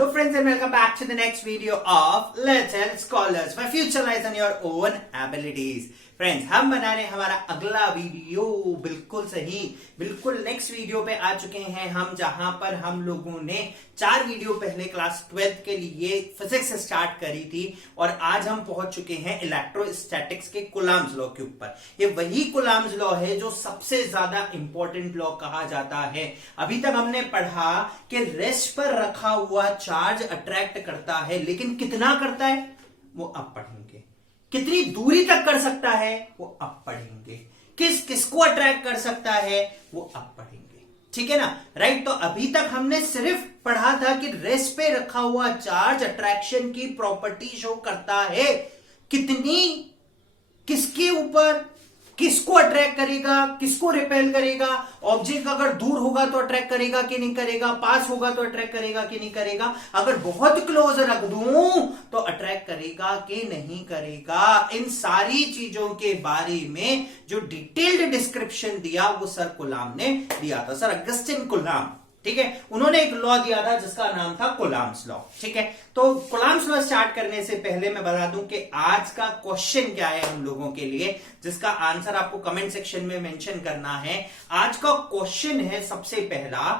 Hello friends and welcome back to the next video of Let's Help Scholars. My future lies on your own abilities. Friends, हम बना रहे हमारा अगला video बिल्कुल सही, बिल्कुल नेक्स्ट वीडियो पे आ चुके हैं हम, जहां पर हम लोगों ने 4 वीडियो पहले क्लास 12th के लिए फिजिक्स स्टार्ट करी थी और आज हम पहुंच चुके हैं इलेक्ट्रोस्टैटिक्स के कूलम्ब्स लॉ के ऊपर। ये वही कूलम्ब्स लॉ है जो सबसे ज्यादा इंपॉर्टेंट लॉ कहा जाता है। अभी तक हमने पढ़ा कि रेस्ट पर रखा हुआ चार्ज अट्रैक्ट करता है, लेकिन कितना करता है वो अब पढ़ेंगे। कितनी दूरी तक कर सकता है वो अब पढ़ेंगे। किसको अट्रैक्ट कर सकता है वो अब पढ़ेंगे। ठीक है ना, राइट। तो अभी तक हमने सिर्फ पढ़ा था कि रेस्ट पे रखा हुआ चार्ज अट्रैक्शन की प्रॉपर्टी शो करता है। कितनी, किसके ऊपर, किसको अट्रैक्ट करेगा, किसको रिपेल करेगा। ऑब्जेक्ट अगर दूर होगा तो अट्रैक्ट करेगा कि नहीं करेगा, पास होगा तो अट्रैक्ट करेगा कि नहीं करेगा, अगर बहुत क्लोज रख दूं तो अट्रैक्ट करेगा कि नहीं करेगा। इन सारी चीजों के बारे में जो डिटेल्ड डिस्क्रिप्शन दिया वो सर कूलम्ब ने दिया था, सर अगस्टिन कूलम्ब। ठीक है, उन्होंने एक लॉ दिया था जिसका नाम था कूलम्ब्स लॉ। ठीक है, तो कूलम्ब्स लॉ स्टार्ट करने से पहले मैं बता दूं कि आज का क्वेश्चन क्या है हम लोगों के लिए, जिसका आंसर आपको कमेंट सेक्शन में मेंशन करना है। आज का क्वेश्चन है सबसे पहला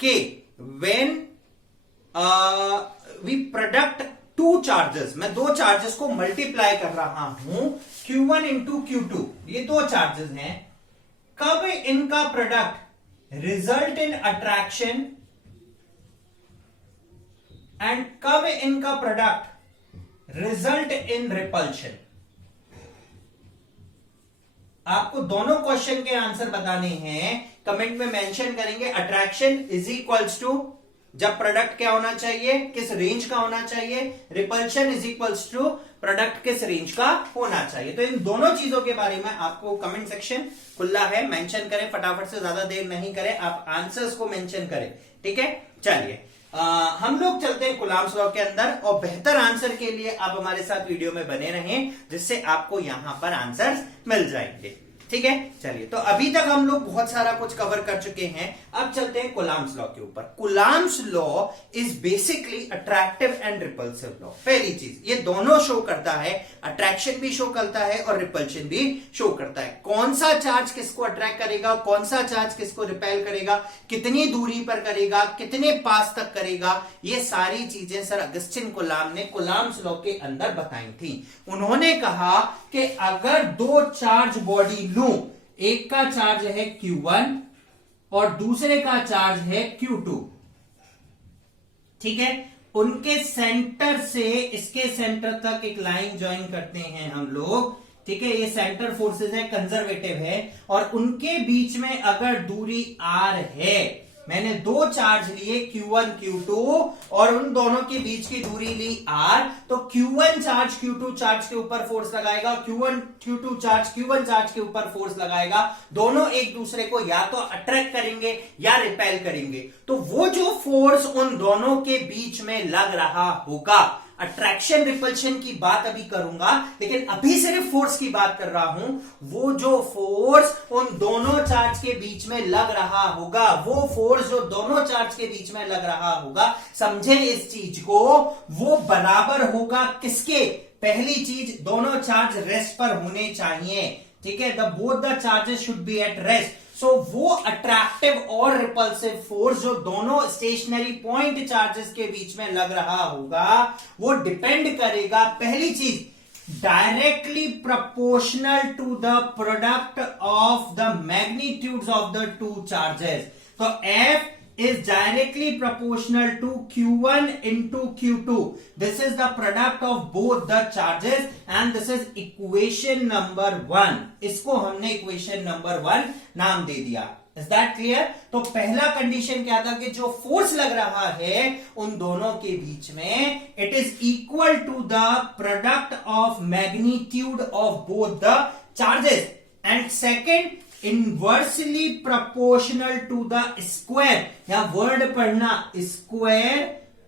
कि when we product two charges, मैं दो चार्जेस को मल्टीप्लाई कर रहा हूं, Q1 इंटू Q2, ये दो चार्जेस हैं, कब इनका product result in attraction and कब इनका प्रोडक्ट रिजल्ट इन रिपल्शन। आपको दोनों क्वेश्चन के आंसर बताने हैं, कमेंट में मेंशन करेंगे। अट्रैक्शन इज इक्वल्स टू, जब प्रोडक्ट क्या होना चाहिए, किस रेंज का होना चाहिए। Repulsion is equals to product किस रेंज का होना चाहिए। तो इन दोनों चीजों के बारे में आपको कमेंट सेक्शन खुला है, मेंशन करें, फटाफट से ज्यादा देर नहीं करें, आप आंसर्स को मेंशन करें। ठीक है, चलिए हम लोग चलते हैं कूलम्ब्स लॉ के अंदर, और बेहतर आंसर के लिए आप हमारे साथ वीडियो में बने रहें, जिससे आपको यहां पर आंसर्स मिल जाएंगे। ठीक है, चलिए तो अभी तक हम लोग बहुत सारा कुछ कवर कर चुके हैं, अब चलते हैं कूलम्ब्स लॉ के ऊपर। Coulomb's law is basically attractive and repulsive law. पहली चीज, ये दोनों शो करता है, अट्रैक्शन भी शो करता है और रिपल्शन भी शो करता है। कौन सा चार्ज किसको अट्रैक्ट करेगा, कौन सा चार्ज किसको रिपेल करेगा, कितनी दूरी पर करेगा, कितने पास तक करेगा, ये सारी चीजें सर अगस्टिन कूलम्ब ने कूलम्ब्स लॉ के अंदर बताई थी। उन्होंने कहा कि अगर दो चार्ज बॉडी लूं, एक का चार्ज है Q1 और दूसरे का चार्ज है Q2, ठीक है, उनके सेंटर से इसके सेंटर तक एक लाइन ज्वाइन करते हैं हम लोग। ठीक है, ये सेंटर फोर्सेस है, कंजर्वेटिव है, और उनके बीच में अगर दूरी R है, मैंने दो चार्ज लिए Q1 Q2 और उन दोनों के बीच की दूरी ली R, तो Q1 चार्ज Q2 चार्ज के ऊपर फोर्स लगाएगा, Q2 चार्ज Q1 चार्ज के ऊपर फोर्स लगाएगा। दोनों एक दूसरे को या तो अट्रैक्ट करेंगे या रिपेल करेंगे। तो वो जो फोर्स उन दोनों के बीच में लग रहा होगा, अट्रैक्शन रिपल्शन की बात अभी करूंगा, लेकिन अभी सिर्फ फोर्स की बात कर रहा हूं, वो जो फोर्स उन दोनों चार्ज के बीच में लग रहा होगा, वो फोर्स जो दोनों चार्ज के बीच में लग रहा होगा, समझे इस चीज को, वो बराबर होगा किसके। पहली चीज, दोनों चार्ज रेस्ट पर होने चाहिए। ठीक है, both the charges should be at rest. So वो अट्रैक्टिव और रिपल्सिव फोर्स जो दोनों स्टेशनरी पॉइंट चार्जेस के बीच में लग रहा होगा, वो डिपेंड करेगा, पहली चीज, directly proportional to the product of the magnitudes of the two charges. तो F is directly proportional to Q1 into Q2. This is the product of both the charges and this is equation number 1. इसको हमने equation number 1 नाम दे दिया। Is that clear? तो पहला condition क्या था कि जो फोर्स लग रहा है उन दोनों के बीच में, it is equal to the product of magnitude of both the charges. And second, inversely proportional to the square, या वर्ड पढ़ना, स्क्वायर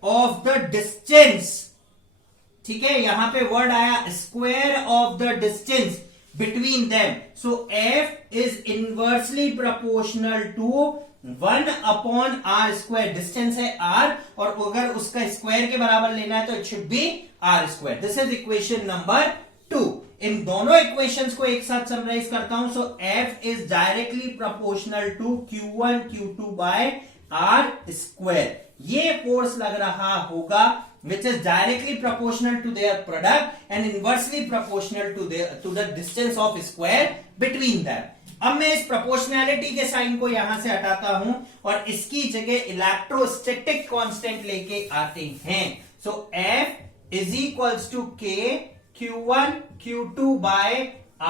ऑफ द डिस्टेंस। ठीक है, यहां पे वर्ड आया square of the distance between them. So F is inversely proportional to 1/r², distance है r, और अगर उसका स्क्वायर के बराबर लेना है तो it should be r²। This is equation number 2। इन दोनों इक्वेशंस को एक साथ समराइज करता हूं। So F is directly proportional to Q1 Q2 by r²। ये फोर्स लग रहा होगा which is directly proportional to their product and inversely proportional to the distance of square between them। अब मैं इस प्रोपोर्शनैलिटी के साइन को यहां से हटाता हूं और इसकी जगह इलेक्ट्रोस्टैटिक कांस्टेंट लेके आते हैं। So F is equals to K Q1 Q2 by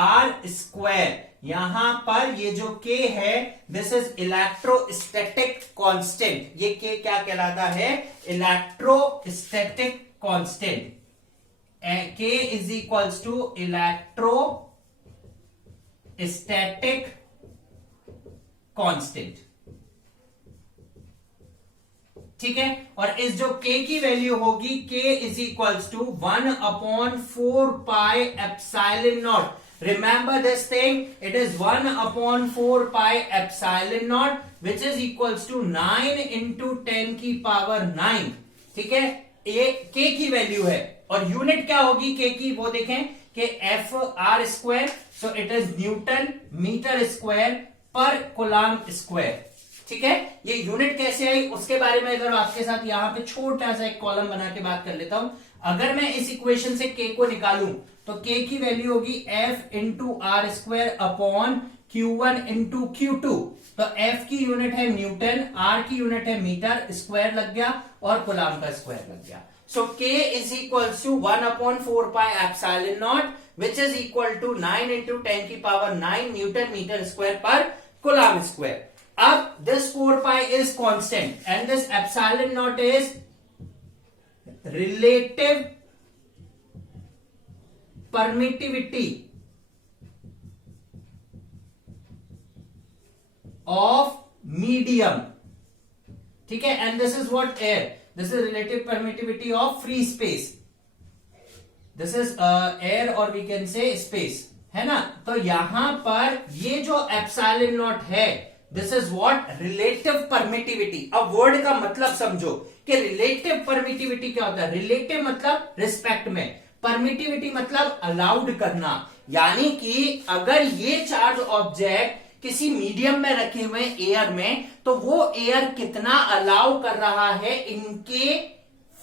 r²। यहां पर ये जो K है दिस इज इलेक्ट्रोस्टैटिक कांस्टेंट। ये K क्या कहलाता है? Electrostatic constant. K is equals to electrostatic constant. ठीक है, और इस जो K की वैल्यू होगी K is equals to 1/4πε0। Remember this thing, it is 1/4πε0 which is equals to 9 into 10 की पावर 9। ठीक है, ये K की वैल्यू है और यूनिट क्या होगी K की, वो देखें कि F/r²। So it is newton metre square पर कूलम स्क्वायर। ठीक है, ये यूनिट कैसे आई उसके बारे में अगर आपके साथ यहां पे छोटा सा एक कॉलम बना के बात कर लेता हूं। अगर मैं इस इक्वेशन से K को निकालूं तो K की वैल्यू होगी F into r² upon Q1 into Q2। तो F की यूनिट है न्यूटन, R की यूनिट है मीटर, स्क्वायर लग गया और कूलम का स्क्वायर लग गया। So K is equal to 1/4πε0 which is equal to 9 into 10 की पावर 9 न्यूटन मीटर स्क्वायर पर कूलम स्क्वायर। अब this 4π is constant and this ε0 is relative permittivity of medium। ठीक है, and this is what air, this is relative permittivity of free space, this is air or we can say space, है ना। तो यहां पर ये जो ε0 है this is what relative permittivity. अब वर्ड का मतलब समझो कि रिलेटिव परमिटिविटी क्या होता है। रिलेटिव मतलब रिस्पेक्ट में, परमिटिविटी मतलब अलाउड करना। यानी कि अगर ये चार्ज ऑब्जेक्ट किसी मीडियम में रखे हुए एयर में तो वो एयर कितना अलाउ कर रहा है इनके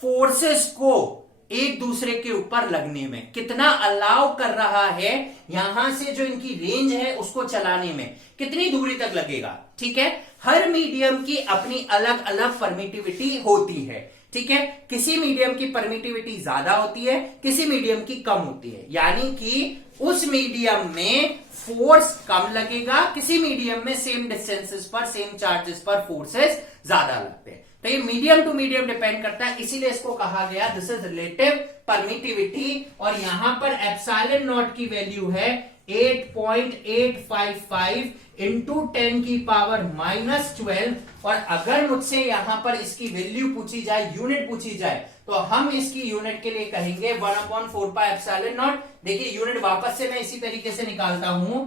फोर्सेस को एक दूसरे के ऊपर लगने में, कितना अलाउ कर रहा है यहां से जो इनकी रेंज है उसको चलाने में, कितनी दूरी तक लगेगा। ठीक है, हर मीडियम की अपनी अलग अलग परमिटिविटी होती है। ठीक है, किसी मीडियम की परमिटिविटी ज्यादा होती है, किसी मीडियम की कम होती है। यानी कि उस मीडियम में फोर्स कम लगेगा, किसी मीडियम में सेम डिस्टेंसेस पर सेम चार्जेस पर फोर्सेस ज्यादा लगते हैं। तो ये मीडियम टू मीडियम डिपेंड करता है, इसीलिए इसको कहा गया दिस इज रिलेटिव परमिटिविटी। और यहां पर ε0 की वैल्यू है 8.855 इंटू 10 की पावर -12। और अगर मुझसे यहां पर इसकी वैल्यू पूछी जाए, यूनिट पूछी जाए, तो हम इसकी यूनिट के लिए कहेंगे 1/4πε0। देखिए यूनिट वापस से मैं इसी तरीके से निकालता हूं,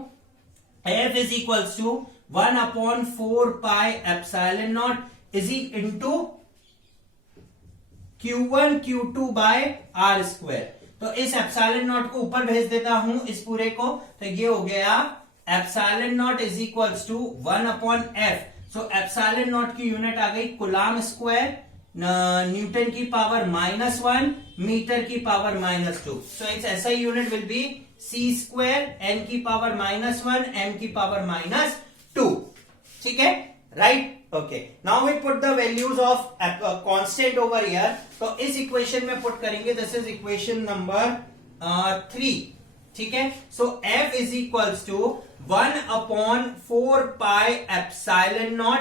F is equals to 1/4πε0 is into Q1 Q2 by r²। तो इस ε0 को ऊपर भेज देता हूं इस पूरे को, तो ये हो गया ε0 इज इक्वल्स टू 1/f। सो ε0 की यूनिट आ गई कूलम स्क्वायर, न्यूटन की पावर -1, मीटर की power -2। So its SI unit will be c², n की पावर -1, m की पावर -2। ठीक है, right. Okay, now we put the values of constant over here. तो इस इक्वेशन में पुट करेंगे, दिस इज इक्वेशन नंबर 3। ठीक है, so F is equals to 1/4πε0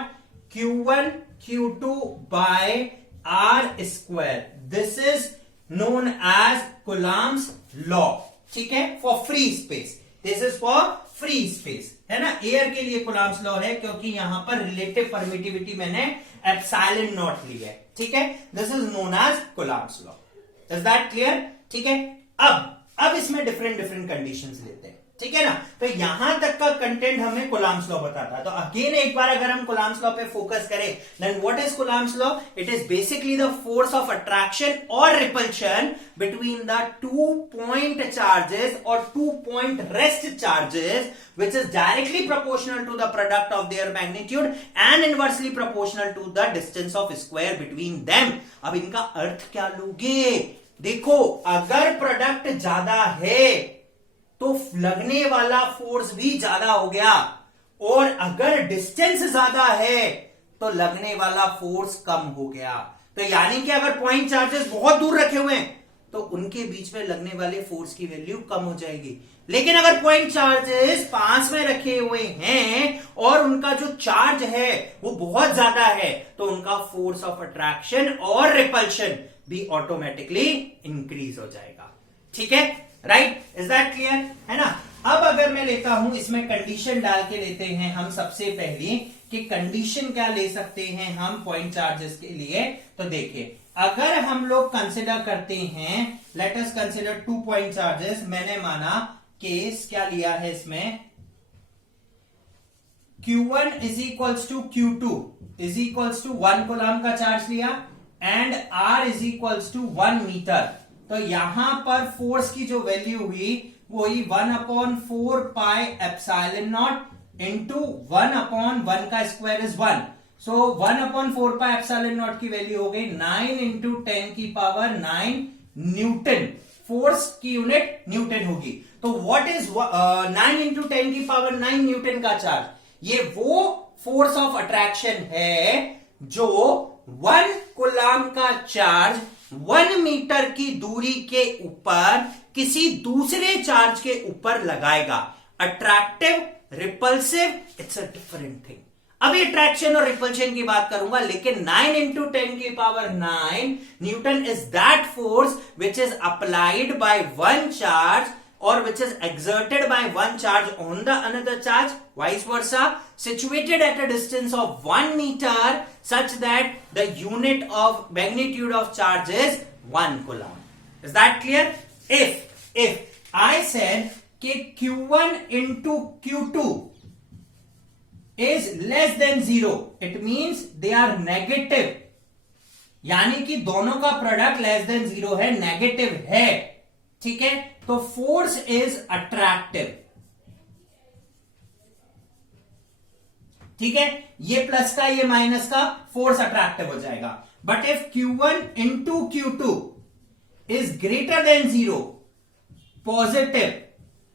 Q1 Q2 by r²। This is known as Coulomb's law. ठीक है, for free space, this is for free space, है ना। एयर के लिए कूलम्स लॉ है क्योंकि यहां पर रिलेटिव परमिटिविटी मैंने ε0 ली है। ठीक है, this is known as Coulomb's law. Is that clear? ठीक है, अब इसमें डिफरेंट कंडीशंस लेते हैं। ठीक है ना। तो यहां तक का कंटेंट हमें कूलाम्स लॉ बताता है। तो अगेन एक बार अगर हम कूलाम्स लॉ पे फोकस करें, then what is Coulomb's law? It is basically the force of attraction और repulsion between the 2 point charges और 2 point rest charges, which is directly proportional to the product of their magnitude and inversely proportional to the distance of square between them। अब इनका अर्थ क्या लोगे? देखो, अगर product ज्यादा है तो लगने वाला फोर्स भी ज्यादा हो गया, और अगर डिस्टेंस ज्यादा है तो लगने वाला फोर्स कम हो गया। तो यानी कि अगर पॉइंट चार्जेस बहुत दूर रखे हुए हैं तो उनके बीच में लगने वाले फोर्स की वैल्यू कम हो जाएगी, लेकिन अगर पॉइंट चार्जेस पास में रखे हुए हैं और उनका जो चार्ज है वो बहुत ज्यादा है, तो उनका फोर्स ऑफ अट्रैक्शन और रिपल्शन भी ऑटोमेटिकली इंक्रीज हो जाएगा। ठीक है, राइट? Is that clear? है ना। अब अगर मैं लेता हूं, इसमें कंडीशन डाल के लेते हैं हम सबसे पहले कि कंडीशन क्या ले सकते हैं हम पॉइंट चार्जेस के लिए। तो देखिए, अगर हम लोग कंसिडर करते हैं, let us consider 2 point charges. मैंने माना केस क्या लिया है इसमें, Q1 is equals to Q2 is equals to 1 coulomb का चार्ज लिया and R is equals to 1 metre. तो यहां पर फोर्स की जो वैल्यू हुई वो ही 1/4 पाई एप्सिलॉन नॉट इंटू 1/1 का square is 1। So 1/4 pi epsilon naught की वैल्यू हो गई 9 इंटू 10 की पावर 9 न्यूटन। फोर्स की यूनिट न्यूटन होगी। तो व्हाट इज 9 इंटू 10 की पावर 9 न्यूटन का चार्ज? ये वो फोर्स ऑफ अट्रैक्शन है जो 1 कूलम का चार्ज 1 मीटर की दूरी के ऊपर किसी दूसरे चार्ज के ऊपर लगाएगा। Attractive, repulsive, it's a different thing. अभी अट्रैक्शन और रिपल्शन की बात करूंगा, लेकिन 9 इंटू 10 की power 9 Newton is that force which is applied by 1 charge or which is exerted by 1 charge on the another charge, vice versa, situated at a distance of 1 meter such that the unit of magnitude of charge is 1 coulomb. Is that clear? If I said कि Q1 into Q2 is less than 0, it means they are negative, यानी कि दोनों का product less than 0 है, negative है। ठीक है, तो फोर्स इज अट्रैक्टिव। ठीक है, ये प्लस का ये माइनस का, फोर्स अट्रैक्टिव हो जाएगा। But if Q1 into Q2 is greater than 0, positive,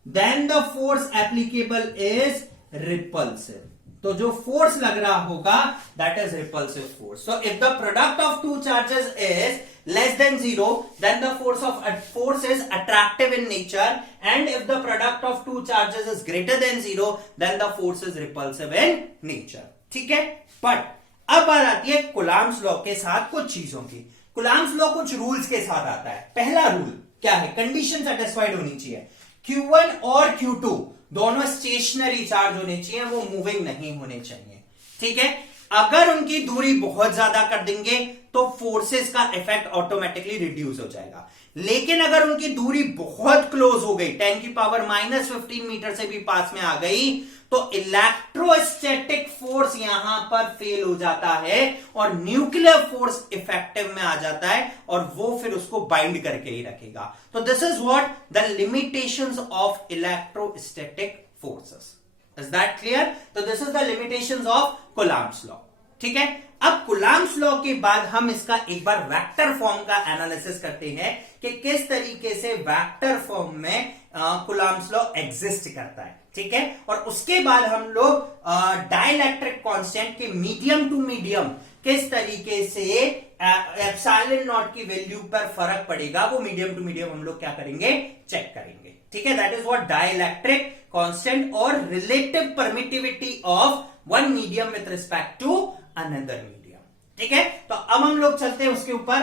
then the force applicable is repulsive. तो जो फोर्स लग रहा होगा that is repulsive force. So if the product of 2 charges is less than 0, then the force is attractive in nature, and if the product of 2 charges is greater than 0, then the force is repulsive in nature। ठीक है, but अब बात आती है Coulomb's law के साथ कुछ चीजों की। कूलम्स लॉ कुछ रूल्स के साथ आता है। पहला रूल क्या है? कंडीशन सेटिस्फाइड होनी चाहिए। Q1 और Q2 दोनों स्टेशनरी चार्ज होने चाहिए, वो मूविंग नहीं होने चाहिए। ठीक है, अगर उनकी दूरी बहुत ज्यादा कर देंगे तो फोर्सेस का इफेक्ट ऑटोमेटिकली रिड्यूस हो जाएगा। लेकिन अगर उनकी दूरी बहुत क्लोज हो गई, 10 की पावर -15 मीटर से भी पास में आ गई, तो इलेक्ट्रोस्टैटिक फोर्स यहां पर फेल हो जाता है और न्यूक्लियर फोर्स इफेक्टिव में आ जाता है, और वो फिर उसको बाइंड करके ही रखेगा। तो this is what the limitations of electrostatic forces. Is that clear? तो this is the limitations of Coulomb's law. ठीक है, अब कूलम्स लॉ के बाद हम इसका एक बार वेक्टर फॉर्म का एनालिसिस करते हैं कि किस तरीके से वेक्टर फॉर्म में कूलम्स लॉ एग्जिस्ट करता है। ठीक है, और उसके बाद हम लोग डाइलेक्ट्रिक कांस्टेंट के मीडियम टू मीडियम किस तरीके से एप्सिलॉन नॉट की वैल्यू पर फर्क पड़ेगा, वो मीडियम टू मीडियम हम लोग क्या करेंगे? चेक करेंगे। ठीक है, that is what dielectric constant और relative permittivity of one medium with respect to another medium. ठीक है, तो अब हम लोग चलते हैं उसके ऊपर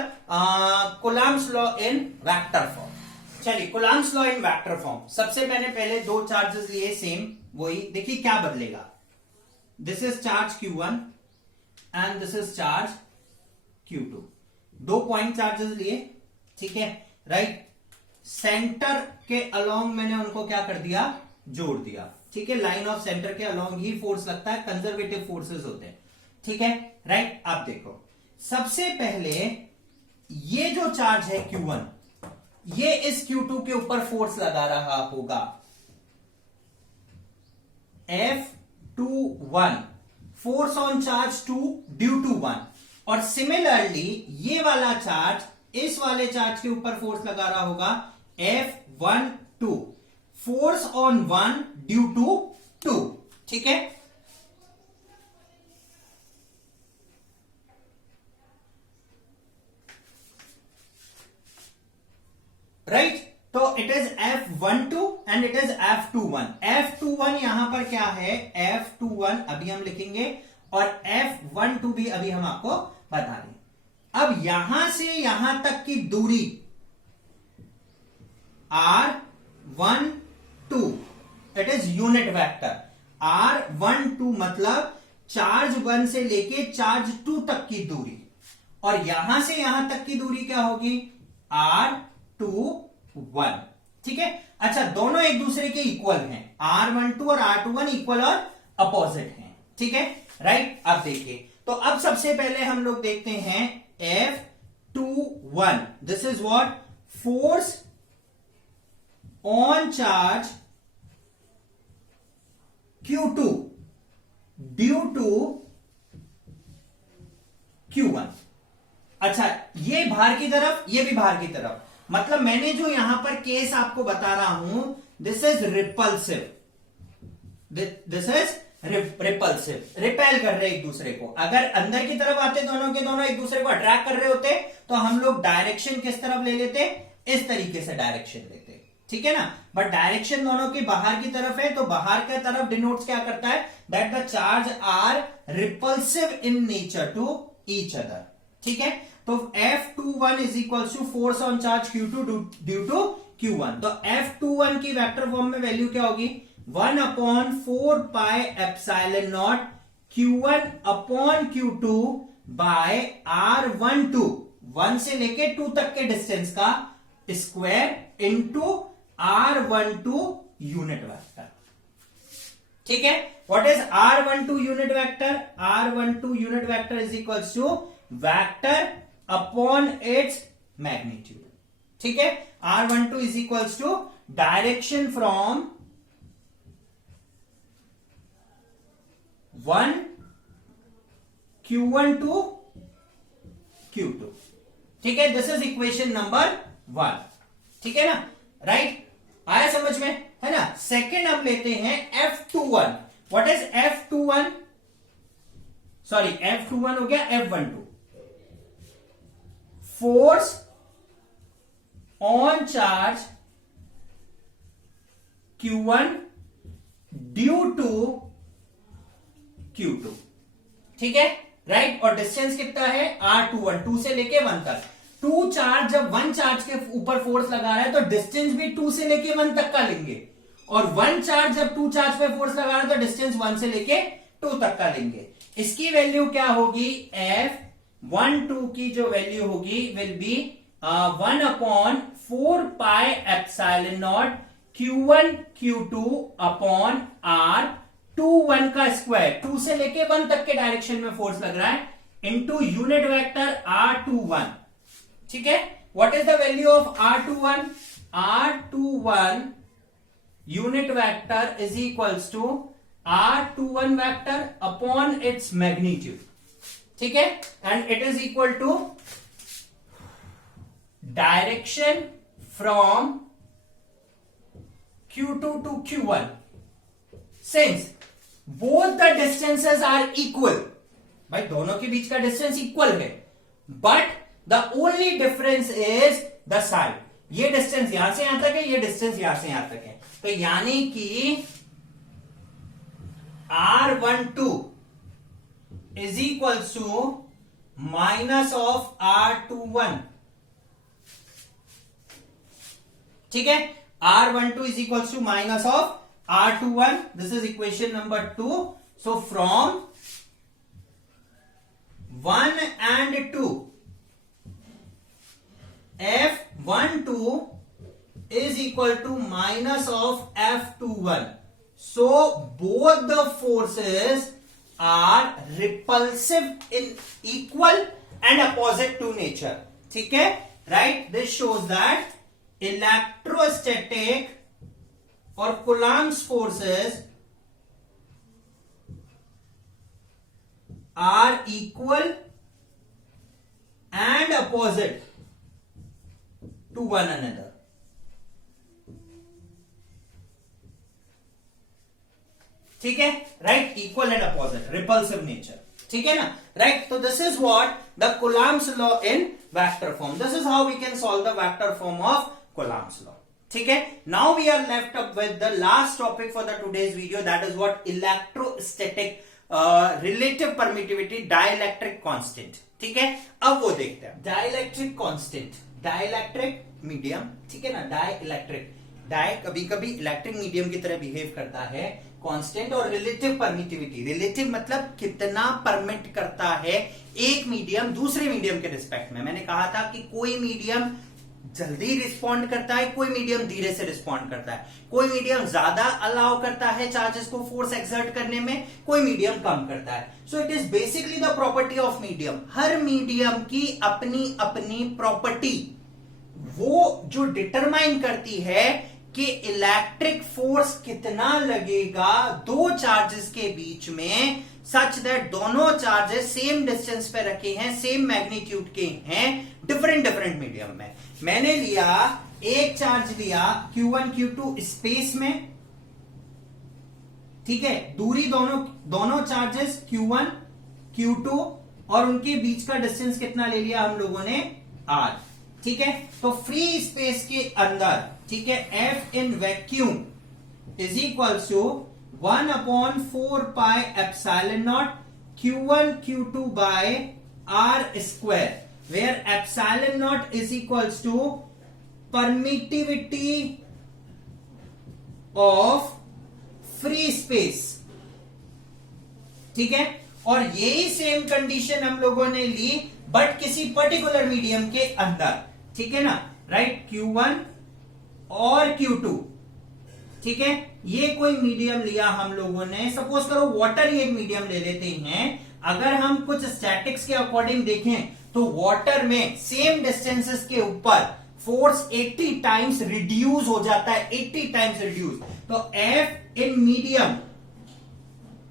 Coulomb's law in vector form. चलिए, Coulomb's law in vector form. सबसे मैंने पहले 2 चार्जेस लिए सेम, वही देखिए क्या बदलेगा। This is charge Q1 and this is charge Q2। 2 point charges लिए। ठीक है, राइट। सेंटर के अलोंग मैंने उनको क्या कर दिया? जोड़ दिया, ठीक है। लाइन ऑफ सेंटर के अलोंग ही फोर्स लगता है, कंजर्वेटिव फोर्सेस होते हैं, ठीक है, राइट। अब देखो, सबसे पहले ये जो चार्ज है Q1, ये इस Q2 के ऊपर फोर्स लगा रहा होगा, F21, force on charge 2 due to 1। और सिमिलरली ये वाला चार्ज इस वाले चार्ज के ऊपर फोर्स लगा रहा होगा, F12, force on 1 due to 2, ठीक है। राइट, तो it is F12 and it is F21। F21 यहां पर क्या है, F21 अभी हम लिखेंगे और F12 भी अभी हम आपको बता दें। अब यहां से यहां तक की दूरी R12, it is unit vector. R12 मतलब चार्ज 1 से लेके चार्ज 2 तक की दूरी, और यहां से यहां तक की दूरी क्या होगी, R21, ठीक है। अच्छा, दोनों एक दूसरे के इक्वल हैं, R12 और R21 इक्वल और अपोजिट हैं, ठीक है, राइट। अब देखिए, तो अब सबसे पहले हम लोग देखते हैं F21, this is what, force on charge Q2 due to Q1। अच्छा, ये बाहर की तरफ, ये भी बाहर की तरफ, मतलब मैंने जो यहां पर केस आपको बता रहा हूं, this is repulsive, this is repulsive, repel कर रहे एक दूसरे को। अगर अंदर की तरफ आते दोनों के दोनों एक दूसरे को अट्रैक्ट कर रहे होते, तो हम लोग डायरेक्शन किस तरफ ले लेते, इस तरीके से डायरेक्शन लेते, ठीक है ना। बट डायरेक्शन दोनों की बाहर की तरफ है, तो बाहर की तरफ डिनोट्स क्या करता है, that the charge are repulsive in nature to each other, ठीक है। तो F21 is equal to force on charge Q2 due to Q1। तो F21 की वेक्टर फॉर्म में वैल्यू क्या होगी, 1/4πε0 Q1 upon Q2 bye R12, 1 से लेके 2 तक के डिस्टेंस का square into R12 unit vector, ठीक है। What is R12 unit vector, R12 unit vector is equal to vector upon its magnitude, ठीक है। R12 is equal to direction from 1 Q1 to Q2, ठीक है। दिस इज इक्वेशन नंबर 1, ठीक है ना, right, आया समझ में, है ना। सेकेंड हम लेते हैं F21। What is F21, sorry F21 हो गया F12, force on charge Q1 due to Q2, ठीक है, राइट। और डिस्टेंस कितना है, R21, 2 से लेके 1 तक। 2 चार्ज, जब 1 चार्ज के ऊपर फोर्स लगा रहा है तो डिस्टेंस भी 2 से लेके 1 तक का लेंगे, और 1 चार्ज जब 2 चार्ज पे फोर्स लगा रहा है तो डिस्टेंस 1 से लेके 2 तक का लेंगे। इसकी वैल्यू क्या होगी, F12 की जो वैल्यू होगी will be 1/4πε0 Q1 Q2 upon R21 का स्क्वायर, 2 से लेके 1 तक के डायरेक्शन में फोर्स लग रहा है, इंटू यूनिट वेक्टर R21, ठीक है। What is the value of R21, R21 unit vector is equals to R21 vector upon its magnitude, ठीक है, and it is equal to direction from Q2 to Q1 since both the distances are equal, भाई दोनों के बीच का distance equal है, but the only difference is the side. ये distance यहां से यहां तक है, ये डिस्टेंस यहां से यहां तक है, तो यानी कि R12 is equal to minus of R21, ठीक है। R12 is equals to minus of R21. This is equation number 2. So from 1 and 2, F12 is equal to minus of F21. So both the forces are repulsive in equal and opposite to nature. ठीक है, right? This shows that electrostatic or Coulomb's forces are equal and opposite to one another. ठीक है, right? Equal and opposite, repulsive nature. ठीक है ना, right? तो this is what the Coulomb's law in vector form. This is how we can solve the vector form of Coulomb's law. ठीक है, now we are left up with the last topic for the today's video, that is what electrostatic relative permittivity dielectric constant. ठीक है, अब वो देखते हैं. Dielectric constant, dielectric medium. ठीक है ना, डाइलेक्ट्रिक, डाई कभी कभी इलेक्ट्रिक मीडियम की तरह बिहेव करता है. कांस्टेंट और रिलेटिव परमिटिविटी, रिलेटिव मतलब कितना परमिट करता है एक मीडियम दूसरे मीडियम के रिस्पेक्ट में. मैंने कहा था कि कोई मीडियम जल्दी रिस्पॉन्ड करता है, कोई मीडियम धीरे से रिस्पॉन्ड करता है, कोई मीडियम ज्यादा अलाउ करता है चार्जेस को फोर्स एक्सर्ट करने में, कोई मीडियम कम करता है. सो it is basically the property of medium. Her medium की अपनी अपनी प्रॉपर्टी, वो जो डिटरमाइन करती है कि इलेक्ट्रिक फोर्स कितना लगेगा दो चार्जेस के बीच में, सच दैट दोनों चार्जेस सेम डिस्टेंस पे रखे हैं, सेम मैग्नीट्यूड के हैं, डिफरेंट डिफरेंट मीडियम में. मैंने लिया एक चार्ज लिया Q1 Q2 स्पेस में. ठीक है, दूरी दोनों चार्जेस Q1 Q2 और उनके बीच का डिस्टेंस कितना ले लिया हम लोगों ने, R. ठीक है, तो फ्री स्पेस के अंदर, ठीक है, F in vacuum is equal to 1/4 epsilon naught Q1 Q2 by R square, where epsilon naught is equals to permittivity of free space. ठीक है, और यही सेम कंडीशन हम लोगों ने ली बट किसी पर्टिकुलर मीडियम के अंदर. ठीक है ना, राइट? Q1 और Q2. ठीक है, ये कोई मीडियम लिया हम लोगों ने. सपोज करो वाटर ही एक मीडियम ले लेते हैं. अगर हम कुछ स्टैटिक्स के अकॉर्डिंग देखें तो वाटर में सेम डिस्टेंसेस के ऊपर फोर्स 80 टाइम्स रिड्यूस हो जाता है, 80 टाइम्स रिड्यूस. तो F in medium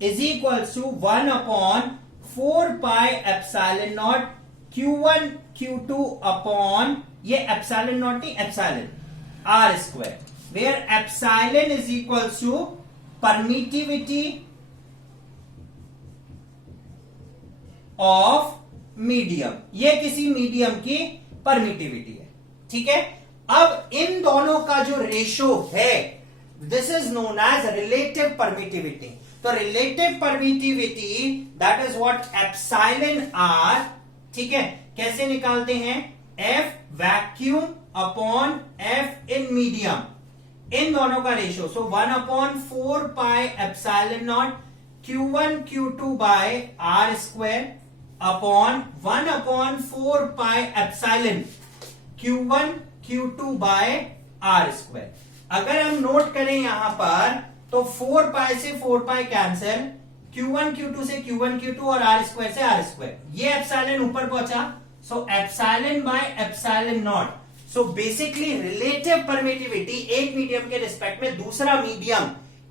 is equal to 1/4 epsilon naught Q1 Q2 upon, ये एप्सिलॉन नॉट नहीं, epsilon R square, where epsilon is equal to permittivity of medium. ये किसी मीडियम की परमिटिविटी है. ठीक है, अब इन दोनों का जो रेशो है, this is known as relative permittivity. तो relative permittivity that is what epsilon R. ठीक है, कैसे निकालते हैं? F vacuum upon F in medium, इन दोनों का ratio. So 1/4 epsilon naught Q1 Q2 by R square upon 1/4 epsilon Q1 Q2 by R square. अगर हम नोट करें यहां पर तो 4 से 4 कैंसिल, Q1 Q2 से Q1 Q2 और R स्क्वायर से R स्क्वायर. ये एप्सिलॉन ऊपर पहुंचा, so epsilon by epsilon naught. So basically relative permittivity एक मीडियम के रिस्पेक्ट में दूसरा मीडियम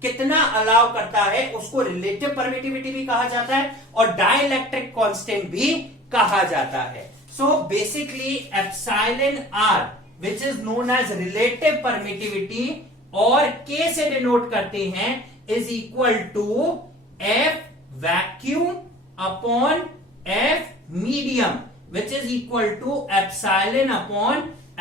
कितना अलाउ करता है उसको रिलेटिव परमिटिविटी भी कहा जाता है और डाइलेक्ट्रिक कांस्टेंट भी कहा जाता है. So basically epsilon R which is known as relative permittivity और K से डिनोट करते हैं is equal to F vacuum upon F medium which is equal to epsilon upon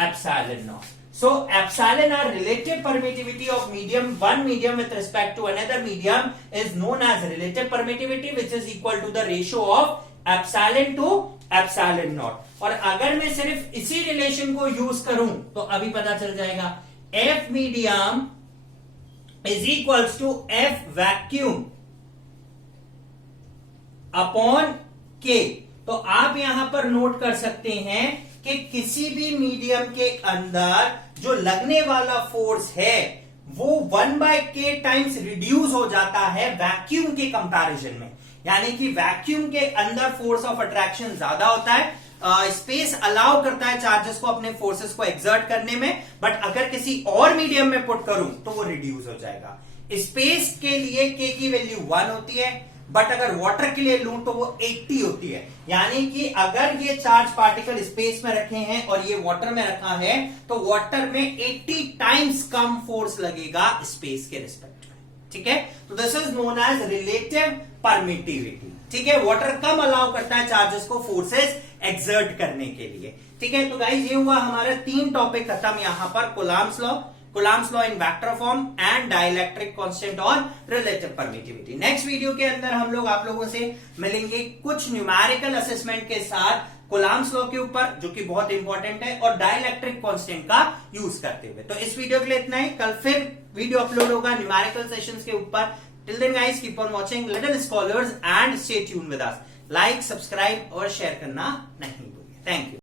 epsilon naught. So epsilon R relative permittivity of medium, one medium with respect to another medium is known as relative permittivity which is equal to the ratio of epsilon to epsilon naught. और अगर मैं सिर्फ इसी relation को use करूं तो अभी पता चल जाएगा. F medium is equals to F vacuum upon K. तो आप यहां पर नोट कर सकते हैं कि किसी भी मीडियम के अंदर जो लगने वाला फोर्स है वो 1/k टाइम्स रिड्यूस हो जाता है वैक्यूम के कंपैरिजन में। यानी कि वैक्यूम के अंदर फोर्स ऑफ अट्रैक्शन ज्यादा होता है, स्पेस अलाउ करता है चार्जेस को अपने फोर्सेस को एक्सर्ट करने में, बट अगर किसी और मीडियम में पुट करूं तो वो रिड्यूस हो जाएगा। स्पेस के लिए k की वैल्यू 1 होती है, बट अगर वाटर के लिए लूं तो वो 80 होती है। यानी कि अगर ये चार्ज पार्टिकल स्पेस में रखे हैं और ये वाटर में रखा है तो वाटर में 80 टाइम्स कम फोर्स लगेगा स्पेस के रिस्पेक्ट में। ठीक है, तो this is known as relative permittivity. ठीक है, वाटर कम अलाउ करता है चार्जेस को फोर्सेस एक्सर्ट करने के लिए। ठीक है, तो गाइस ये हुआ हमारा 3 टॉपिक खत्म यहां पर, Coulomb's law in vector form and dielectric constant और रिलेटिव परमिटिविटी। नेक्स्ट वीडियो के अंदर हम लोग आप लोगों से मिलेंगे कुछ न्यूमेरिकल असेसमेंट के साथ कूलम्ब्स लॉ के ऊपर, जो कि बहुत इंपॉर्टेंट है, और डाइलेक्ट्रिक कांस्टेंट का यूज करते हुए। तो इस वीडियो के लिए इतना ही, कल फिर वीडियो अपलोड होगा न्यूमेरिकल सेशंस के ऊपर। Till then guys keep on watching little scholars and stay tune with us. Like, subscribe और शेयर करना नहीं भूलिए। Thank you.